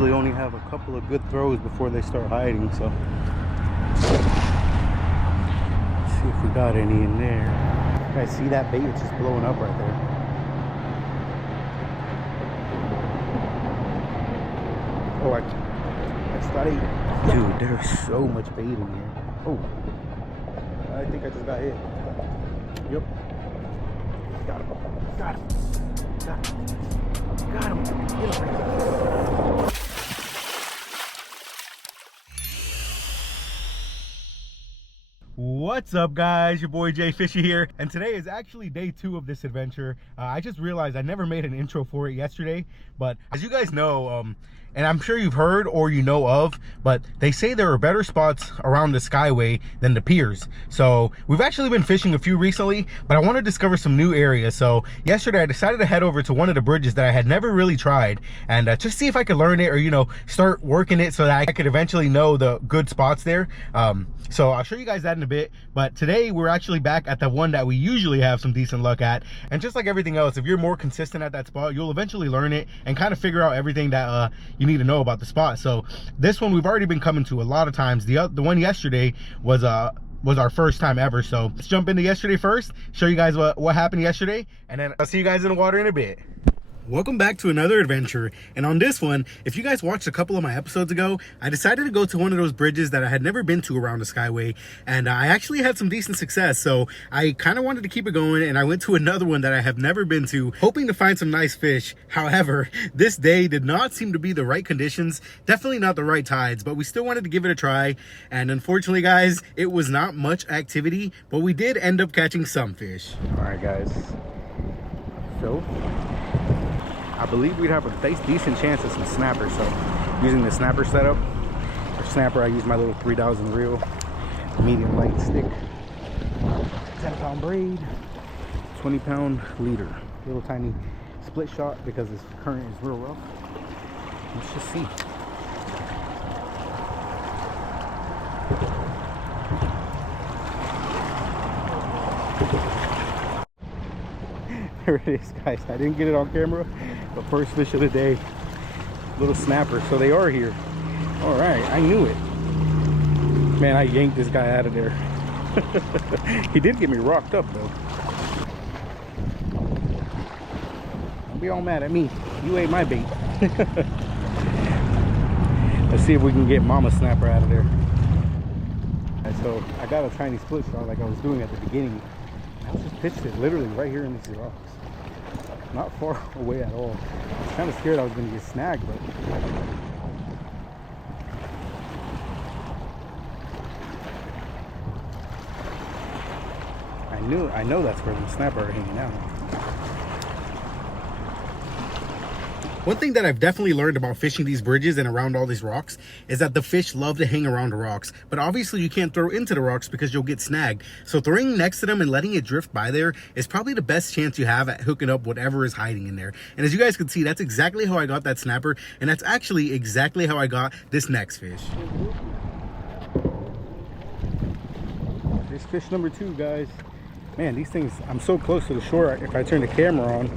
usually only have a couple of good throws before they start hiding, so let's see if we got any in there. You guys see that bait? It's just blowing up right there. Oh, I got 8. Dude, there's so much bait in here. Oh, I think I just got hit. Yep. Got him. Got him. Got him. Got him. Get him. What's up, guys? Your boy Jfishy here, and today is actually day 2 of this adventure. I just realized I never made an intro for it yesterday, but as you guys know, and I'm sure you've heard or you know of, but they say there are better spots around the Skyway than the piers. So we've actually been fishing a few recently, but I want to discover some new areas. So yesterday I decided to head over to one of the bridges that I had never really tried, and just see if I could learn it, or start working it so that I could eventually know the good spots there. So I'll show you guys that in a bit, but today we're actually back at the one that we usually have some decent luck at. And just like everything else, if you're more consistent at that spot, you'll eventually learn it and kind of figure out everything that you need to know about the spot. So this one we've already been coming to a lot of times. The one yesterday was our first time ever. So let's jump into yesterday first, show you guys what happened yesterday, and then I'll see you guys in the water in a bit. Welcome back to another adventure, and on this one, if you guys watched a couple of my episodes ago, I decided to go to one of those bridges that I had never been to around the Skyway, and I actually had some decent success. So I kind of wanted to keep it going, and I went to another one that I have never been to, hoping to find some nice fish. However, this day did not seem to be the right conditions, definitely not the right tides, but we still wanted to give it a try. And unfortunately, guys, it was not much activity, but we did end up catching some fish. All right, guys, so I believe we'd have a decent chance at some snappers. So using the snapper setup, for snapper I use my little 3000 reel, medium light stick, 10-pound braid, 20-pound leader, little tiny split shot because this current is real rough. Let's just see. There it is, guys. I didn't get it on camera, but first fish of the day, little snapper. So they are here. All right, I knew it. Man, I yanked this guy out of there. He did get me rocked up though. Don't be all mad at me. You ate my bait. Let's see if we can get mama snapper out of there. Right, so I got a tiny split shot like I was doing at the beginning. I just pitched it literally right here in these rocks. Not far away at all. I was kind of scared I was going to get snagged, but I know that's where the snapper are hanging out. One thing that I've definitely learned about fishing these bridges and around all these rocks is that the fish love to hang around the rocks, but obviously you can't throw into the rocks because you'll get snagged. So throwing next to them and letting it drift by there is probably the best chance you have at hooking up whatever is hiding in there. And as you guys can see, that's exactly how I got that snapper, and that's actually exactly how I got this next fish. There's fish number 2, guys. Man, these things, I'm so close to the shore, if I turn the camera on,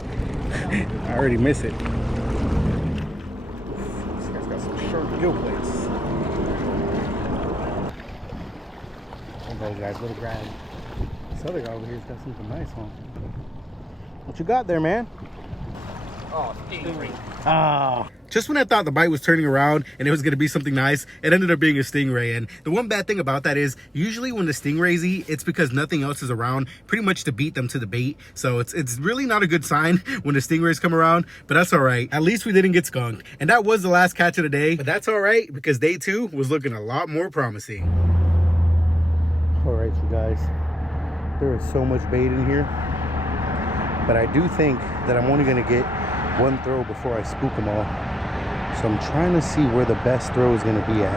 I already miss it. Gill plates. Okay, guys, little grab. This other guy over here's got something nice on. What you got there, man? Oh, stingray. Ah. Just when I thought the bite was turning around and it was going to be something nice, it ended up being a stingray. And the one bad thing about that is usually when the stingrays eat, it's because nothing else is around pretty much to beat them to the bait. So it's really not a good sign when the stingrays come around, but that's all right. At least we didn't get skunked. And that was the last catch of the day, but that's all right because day 2 was looking a lot more promising. All right, you guys, there is so much bait in here, but I do think that I'm only going to get one throw before I spook them all. So I'm trying to see where the best throw is going to be at.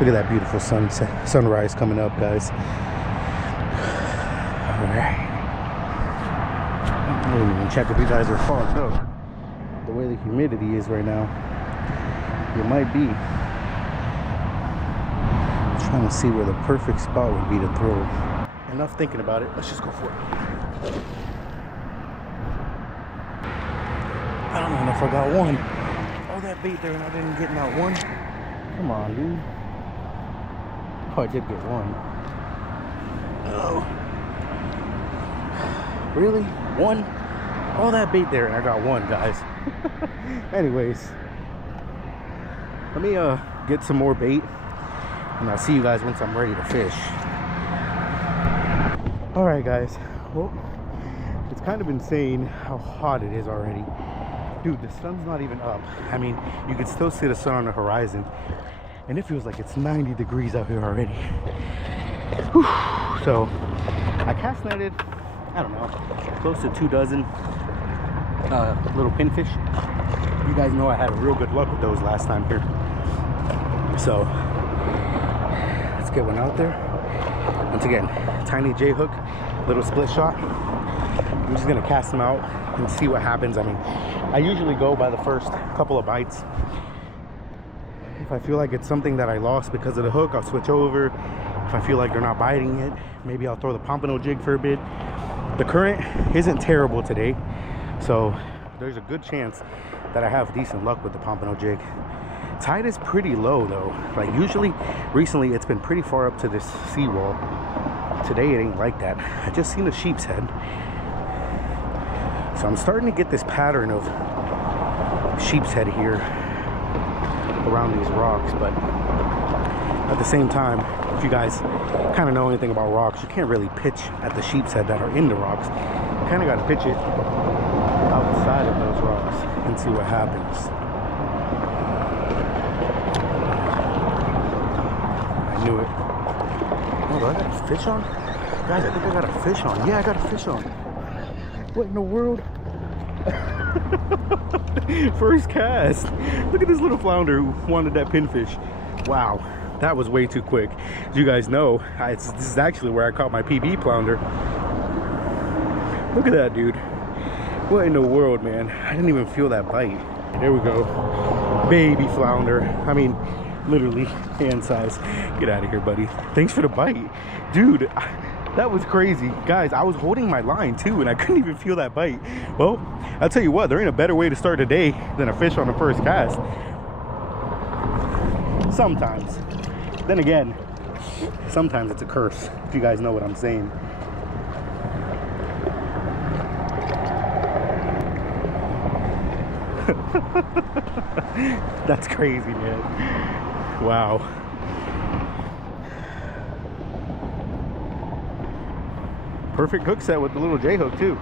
Look at that beautiful sunrise coming up, guys. All right. I don't even check if you guys are fogged up. The way the humidity is right now, it might be. I'm trying to see where the perfect spot would be to throw. Enough thinking about it. Let's just go for it. I don't know, know if I got one. Oh, that bait there and I didn't get not one. Come on, dude. Oh, I did get one. Oh. Really? One? All that bait there and I got one, guys. Anyways, let me get some more bait and I'll see you guys once I'm ready to fish. Alright guys, well, it's kind of insane how hot it is already. Dude, the sun's not even up. I mean, you can still see the sun on the horizon and it feels like it's 90 degrees out here already. Whew. So I cast netted, I don't know, close to 2 dozen little pinfish. You guys know I had real good luck with those last time here. So let's get one out there. Once again, tiny J hook, little split shot. I'm just gonna cast them out and see what happens. I mean, I usually go by the first couple of bites. If I feel like it's something that I lost because of the hook, I'll switch over. If I feel like they're not biting it, maybe I'll throw the pompano jig for a bit. The current isn't terrible today, so there's a good chance that I have decent luck with the pompano jig. Tide is pretty low though. Like usually, recently it's been pretty far up to this seawall. Today it ain't like that. I just seen a sheep's head. So I'm starting to get this pattern of sheep's head here around these rocks, but at the same time, if you guys kind of know anything about rocks, you can't really pitch at the sheep's head that are in the rocks. You kind of got to pitch it outside of those rocks and see what happens. I knew it. Oh, do I got a fish on? Guys, I think I got a fish on. Yeah, I got a fish on. What in the world? First cast. Look at this little flounder who wanted that pinfish. Wow, that was way too quick. As you guys know, this is actually where I caught my PB flounder. Look at that, dude. What in the world, man? I didn't even feel that bite. There we go. Baby flounder. I mean, literally hand size. Get out of here, buddy. Thanks for the bite. Dude, that was crazy. Guys, I was holding my line too and I couldn't even feel that bite. Well, I'll tell you what, there ain't a better way to start a day than a fish on the first cast. Sometimes. Then again, sometimes it's a curse, if you guys know what I'm saying. That's crazy, man. Wow. Perfect hook set with the little J hook too.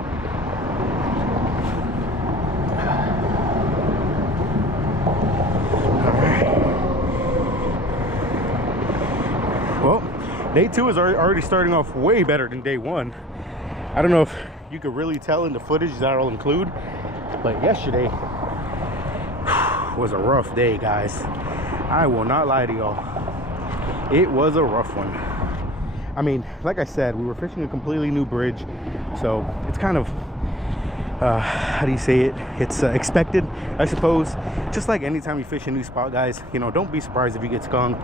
Well, day 2 is already starting off way better than day 1. I don't know if you could really tell in the footage that I'll include, but yesterday was a rough day, guys. I will not lie to y'all. It was a rough one. I mean, like I said, we were fishing a completely new bridge, so it's kind of how do you say it? It's expected, I suppose. Just like anytime you fish a new spot, guys, you know, don't be surprised if you get skunked,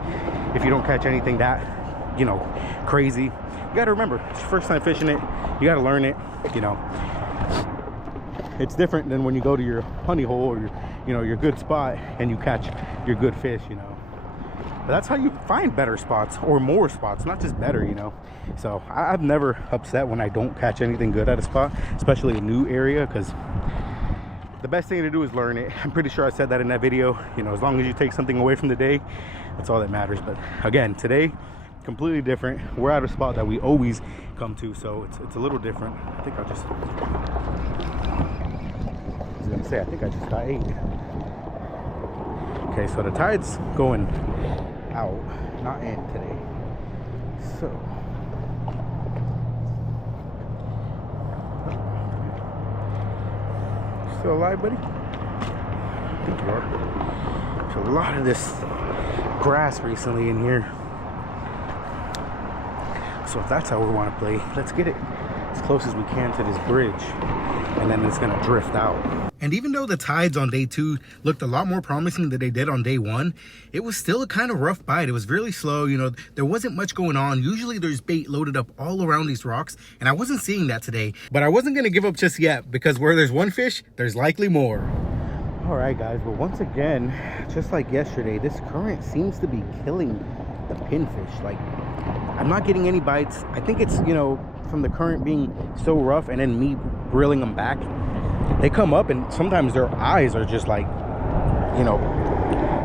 if you don't catch anything that, you know, crazy. You got to remember, it's your first time fishing it. You got to learn it, you know. It's different than when you go to your honey hole or your, you know, your good spot and you catch your good fish, you know. But that's how you find better spots or more spots, not just better, you know. So I'm never upset when I don't catch anything good at a spot, especially a new area, because the best thing to do is learn it. I'm pretty sure I said that in that video. You know, as long as you take something away from the day, that's all that matters. But again, today, completely different. We're at a spot that we always come to, so it's a little different. I think I was gonna say, I think I just got 8. Okay, so the tide's going out, not in today. So still alive, buddy? I think you are. There's a lot of this grass recently in here. So if that's how we want to play, let's get it as close as we can to this bridge, and then it's gonna drift out. And even though the tides on day 2 looked a lot more promising than they did on day 1, it was still a kind of rough bite. It was really slow, you know, there wasn't much going on. Usually there's bait loaded up all around these rocks, and I wasn't seeing that today. But I wasn't gonna give up just yet, because where there's one fish, there's likely more. All right, guys, but once again, just like yesterday, this current seems to be killing the pinfish. Like, I'm not getting any bites. I think it's, you know, from the current being so rough and then me reeling them back. They come up and sometimes their eyes are just like, you know,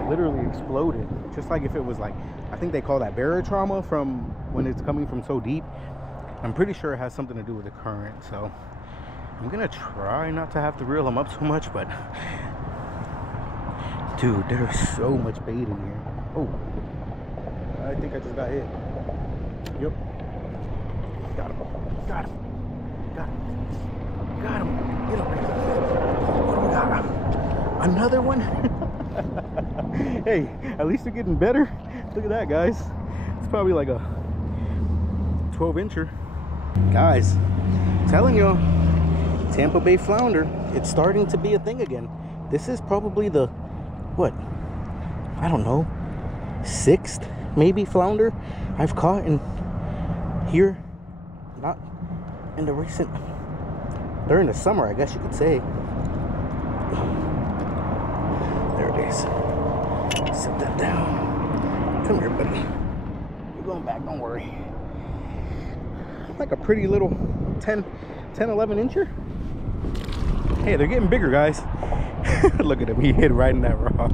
literally exploded. Just like if it was like, I think they call that barotrauma from when it's coming from so deep. I'm pretty sure it has something to do with the current. So I'm gonna try not to have to reel them up so much, but dude, there's so much bait in here. Oh, I think I just got hit. Yep. Got him. Got him. Got him. Got him. Get him. What do we got? Another one? Hey, at least they're getting better. Look at that, guys. It's probably like a 12-incher. Guys, I'm telling you, Tampa Bay flounder, it's starting to be a thing again. This is probably the, what, I don't know, 6th maybe flounder I've caught in here. Not in the recent, during the summer, I guess you could say. There it is. Set that down. Come here, buddy. You're going back, don't worry. Like a pretty little 10, 11 incher. Hey, they're getting bigger, guys. Look at him, he hit right in that rock.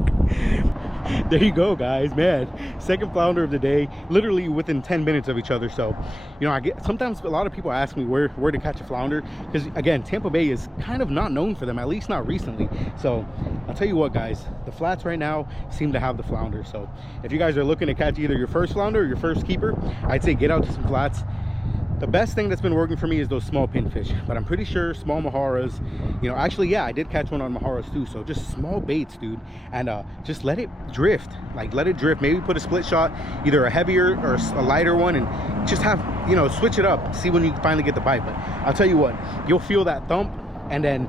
There you go, guys, man. Second flounder of the day, literally within 10 minutes of each other. So, you know, I get, sometimes a lot of people ask me where to catch a flounder, because again, Tampa Bay is kind of not known for them, at least not recently. So I'll tell you what, guys, the flats right now seem to have the flounder. So if you guys are looking to catch either your first flounder or your first keeper, I'd say get out to some flats. The best thing that's been working for me is those small pinfish, but I'm pretty sure small maharas, you know, actually, yeah, I did catch one on maharas too. So just small baits, dude, and just let it drift. Like, let it drift. Maybe put a split shot, either a heavier or a lighter one, and just have, you know, switch it up, see when you finally get the bite. But I'll tell you what, you'll feel that thump, and then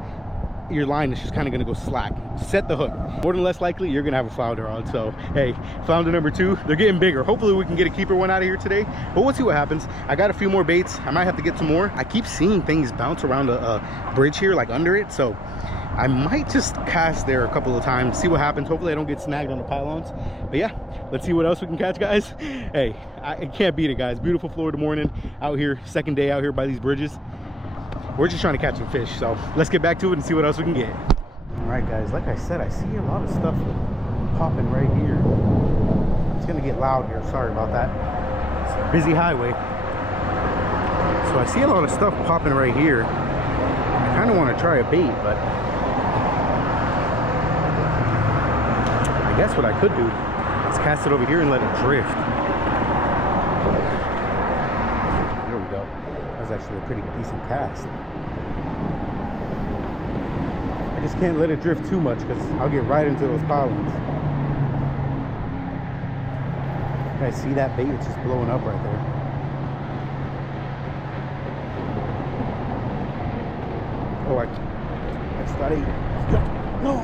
your line is just kind of going to go slack. Set the hook. More than less likely, you're going to have a flounder on. So, hey, flounder number 2. They're getting bigger. Hopefully, we can get a keeper one out of here today. But we'll see what happens. I got a few more baits. I might have to get some more. I keep seeing things bounce around a bridge here, like under it. So, I might just cast there a couple of times, see what happens. Hopefully, I don't get snagged on the pylons. But yeah, let's see what else we can catch, guys. Hey, I can't beat it, guys. Beautiful Florida morning out here. Second day out here by these bridges. We're just trying to catch some fish, so let's get back to it and see what else we can get. All right, guys, like I said, I see a lot of stuff popping right here. It's gonna get loud here, sorry about that. It's a busy highway. So I see a lot of stuff popping right here. I kind of want to try a bait, but I guess what I could do is cast it over here and let it drift. There we go. That was actually a pretty decent cast. I just can't let it drift too much because I'll get right into those pylons. You guys see that bait? It's just blowing up right there. Oh, I just got 8. No!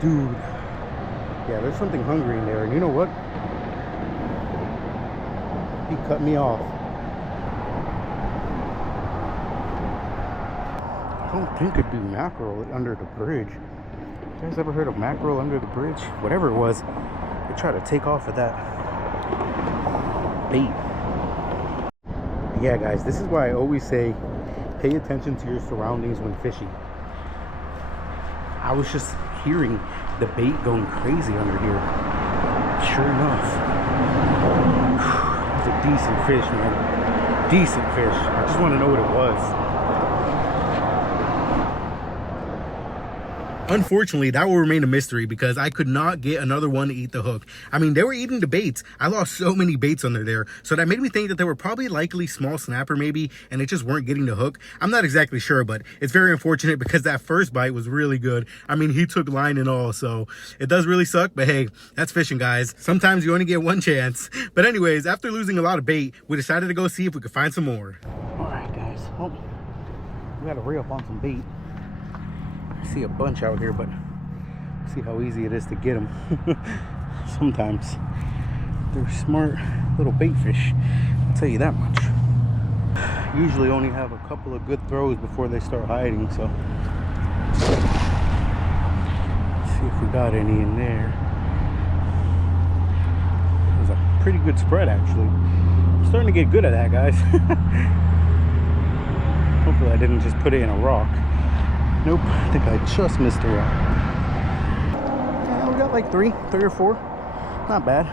Dude. Yeah, there's something hungry in there. And you know what? He cut me off. I don't think it'd be mackerel under the bridge. You guys ever heard of mackerel under the bridge? Whatever it was, they try to take off of that bait. Yeah, guys, this is why I always say pay attention to your surroundings when fishing. I was just hearing the bait going crazy under here. Sure enough, it's a decent fish, man. Decent fish. I just want to know what it was. Unfortunately, that will remain a mystery because I could not get another one to eat the hook. I mean, they were eating the baits. I lost so many baits under there. So that made me think that they were probably likely small snapper maybe, and they just weren't getting the hook. I'm not exactly sure, but it's very unfortunate because that first bite was really good. I mean, he took line and all, so it does really suck, but hey, that's fishing, guys. Sometimes you only get one chance. But anyways, after losing a lot of bait, we decided to go see if we could find some more. All right, guys. Well, we got to re-up on some bait. I see a bunch out here, but see how easy it is to get them. Sometimes they're smart little bait fish, I'll tell you that much. Usually only have a couple of good throws before they start hiding, so See if we got any in there. It was a pretty good spread, actually. I'm starting to get good at that, guys. Hopefully I didn't just put it in a rock. Nope, I think I just missed a rock. We got like three or four. Not bad.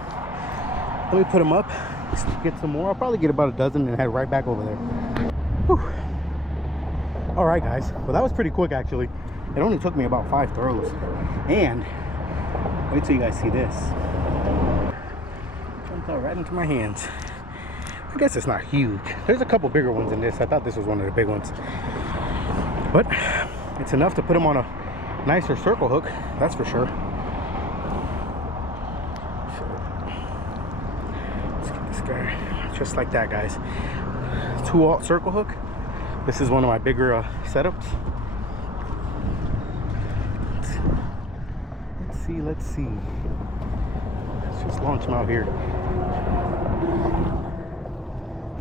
Let me put them up, get some more. I'll probably get about a dozen and head right back over there. Whew. All right, guys. Well, that was pretty quick, actually. It only took me about 5 throws. And wait till you guys see this. Jumped out right into my hands. I guess it's not huge. There's a couple bigger ones in this. I thought this was one of the big ones. But it's enough to put them on a nicer circle hook, that's for sure. Let's get this guy just like that, guys. 2-aught circle hook. This is one of my bigger setups. Let's see. Let's just launch him out here.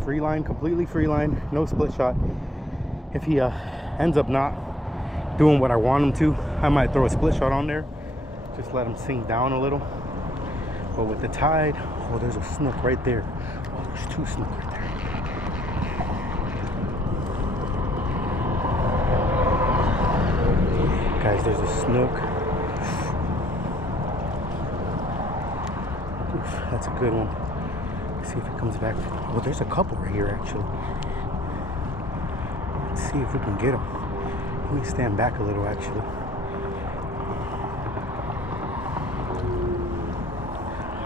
Free line, completely free line, no split shot. If he ends up not doing what I want him to, I might throw a split shot on there. Just let him sink down a little. But with the tide, oh, there's a snook right there. Oh, there's 2 snook right there. Guys, there's a snook. Oof, that's a good one. Let's see if it comes back. Oh, there's a couple right here, actually. Let's see if we can get them. Let me stand back a little, actually.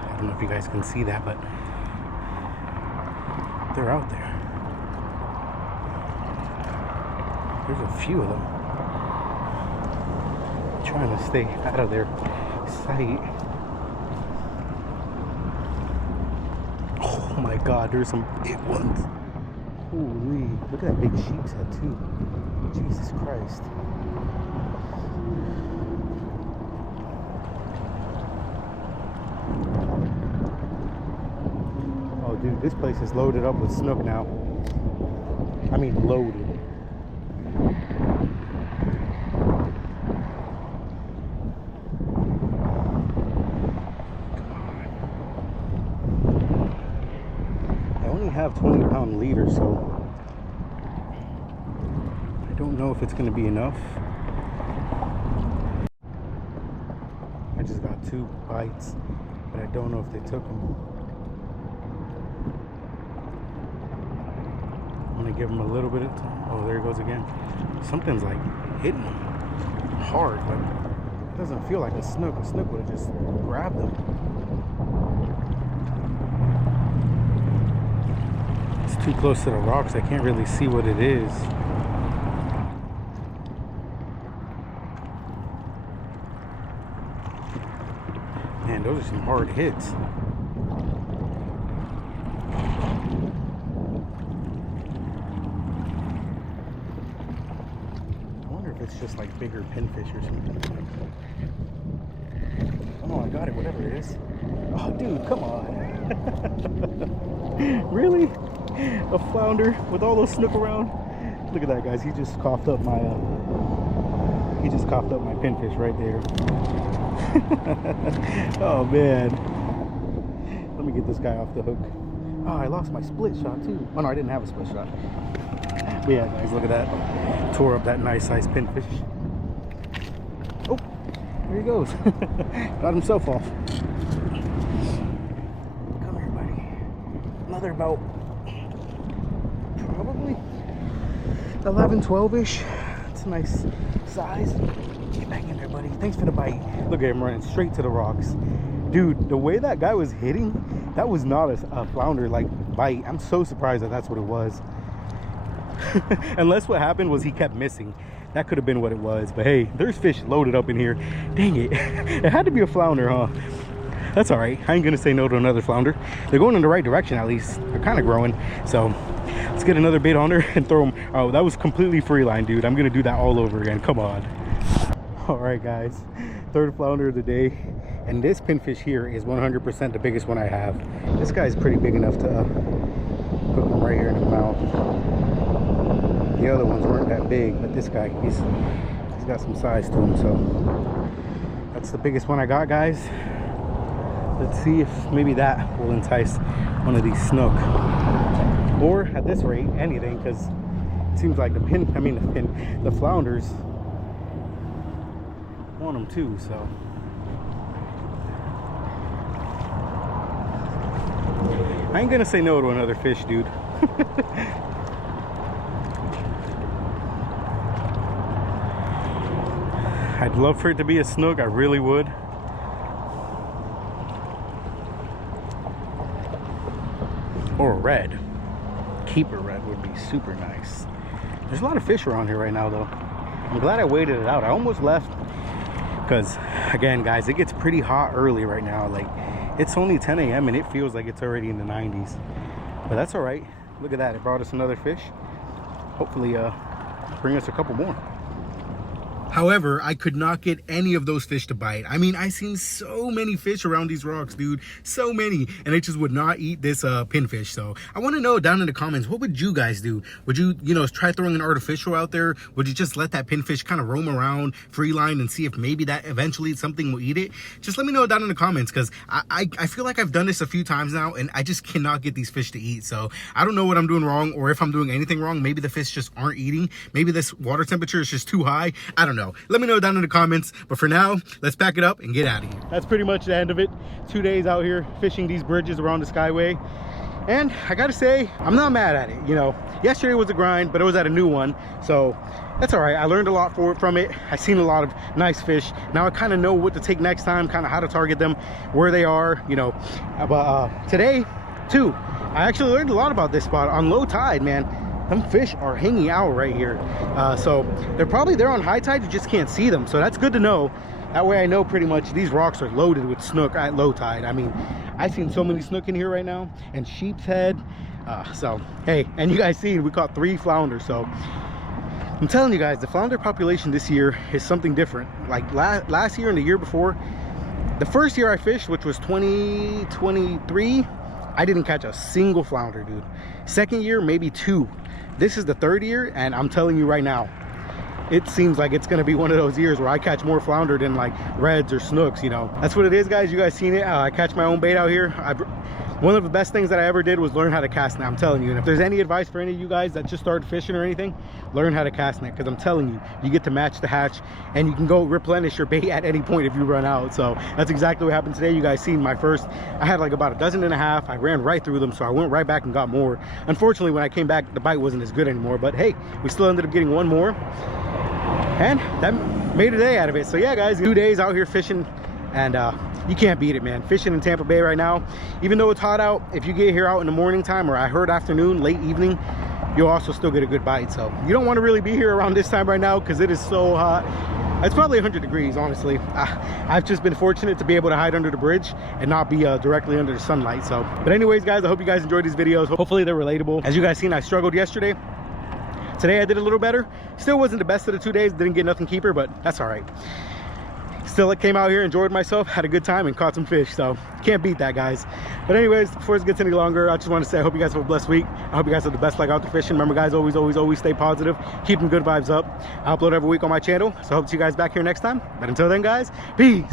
I don't know if you guys can see that, but they're out there. There's a few of them. I'm trying to stay out of their sight. Oh my God, there's some big ones. Holy, look at that big sheep's head too. Jesus Christ. Oh dude, this place is loaded up with snook now. I mean loaded. Have 20-pound leader, so I don't know if it's going to be enough. I just got 2 bites, but I don't know if they took them. I'm going to give them a little bit of time. Oh, there it goes again. Something's like hitting them hard, but it doesn't feel like a snook. A snook would have just grabbed them. Too close to the rocks, I can't really see what it is. Man, those are some hard hits. I wonder if it's just like bigger pinfish or something. Oh, I got it, whatever it is. Oh, dude, come on. Really? A flounder with all those snook around. Look at that, guys. He just coughed up my pinfish right there. Oh man, let me get this guy off the hook. Oh, I lost my split shot too. Oh no, I didn't have a split shot. But yeah, guys, look at that. Tore up that nice sized pinfish. Oh, there he goes. Got himself off. Come here, buddy. Another about probably 11, 12-ish. It's a nice size. Get back in there, buddy. Thanks for the bite. Look at him running straight to the rocks. Dude, the way that guy was hitting, that was not a flounder like bite. I'm so surprised that that's what it was. Unless what happened was he kept missing. That could have been what it was. But hey, there's fish loaded up in here. Dang it. It had to be a flounder, huh? That's all right. I ain't gonna say no to another flounder. They're going in the right direction, at least. They're kind of growing. So let's get another bait on there and throw them. Oh, that was completely free line, dude. I'm gonna do that all over again. Come on. All right, guys. 3rd flounder of the day. And this pinfish here is 100% the biggest one I have. This guy's pretty big enough to hook him right here in the mouth. The other ones weren't that big, but this guy, he's got some size to him, so That's the biggest one I got, guys. Let's see if maybe that will entice one of these snook, or at this rate anything, because it seems like the flounders want them too. So I ain't gonna say no to another fish, dude. I'd love for it to be a snook, I really would. Or a red. Keeper red would be super nice. There's a lot of fish around here right now though. I'm glad I waited it out. I almost left because, again guys, it gets pretty hot early right now. Like, it's only 10 a.m. and it feels like it's already in the 90s. But that's all right. Look at that, it brought us another fish. Hopefully bring us a couple more. However, I could not get any of those fish to bite. I mean, I seen so many fish around these rocks, dude. So many. And they just would not eat this pinfish. So I want to know down in the comments, what would you guys do? Would you, try throwing an artificial out there? Would you just let that pinfish kind of roam around free line and see if maybe that eventually something will eat it? Just let me know down in the comments, because I feel like I've done this a few times now and I just cannot get these fish to eat. So I don't know what I'm doing wrong, or if I'm doing anything wrong. Maybe the fish just aren't eating. Maybe this water temperature is just too high. I don't know. Let me know down in the comments, but for now, let's pack it up and get out of here. That's pretty much the end of it. 2 days out here fishing these bridges around the Skyway, and I gotta say, I'm not mad at it. Yesterday was a grind, but it was at a new one, so that's all right. I learned a lot from it. I seen a lot of nice fish. Now I kind of know what to take next time, kind of how to target them, where they are. But today too, I actually learned a lot about this spot on low tide, man. Them fish are hanging out right here. So they're probably there on high tide, you just can't see them. So that's good to know. That way I know pretty much these rocks are loaded with snook at low tide. I mean, I've seen so many snook in here right now, and sheep's head. So, hey, and you guys see, we caught 3 flounders. So I'm telling you guys, the flounder population this year is something different. Like last year and the year before, the first year I fished, which was 2023, I didn't catch a single flounder, dude. Second year, maybe 2. This is the 3rd year, and I'm telling you right now, it seems like it's gonna be one of those years where I catch more flounder than like reds or snooks. That's what it is, guys. You guys seen it. I catch my own bait out here. One of the best things that I ever did was learn how to cast net. I'm telling you, and if there's any advice for any of you guys that just started fishing or anything, learn how to cast net, because I'm telling you, you get to match the hatch and you can go replenish your bait at any point if you run out. So that's exactly what happened today. You guys seen my first, I had like about 1.5 dozen. I ran right through them, so I went right back and got more. Unfortunately, when I came back, the bite wasn't as good anymore, but hey, we still ended up getting one more, and that made a day out of it. So yeah, guys, 2 days out here fishing, and you can't beat it, man. Fishing in Tampa Bay right now, even though it's hot out, if you get here out in the morning time, or I heard afternoon, late evening, you'll also still get a good bite. So you don't want to really be here around this time right now, because it is so hot. It's probably 100 degrees, honestly. I've just been fortunate to be able to hide under the bridge and not be directly under the sunlight. So, but anyways, guys, I hope you guys enjoyed these videos. Hopefully they're relatable. As you guys seen, I struggled yesterday. Today I did a little better. Still wasn't the best of the 2 days. Didn't get nothing keeper, but that's all right. Still came out here, enjoyed myself, had a good time, and caught some fish. So can't beat that, guys. But anyways, before it gets any longer, I just want to say I hope you guys have a blessed week. I hope you guys have the best luck out there fishing. Remember, guys, always stay positive, keeping good vibes up. I upload every week on my channel, so I hope to see you guys back here next time. But until then, guys, peace.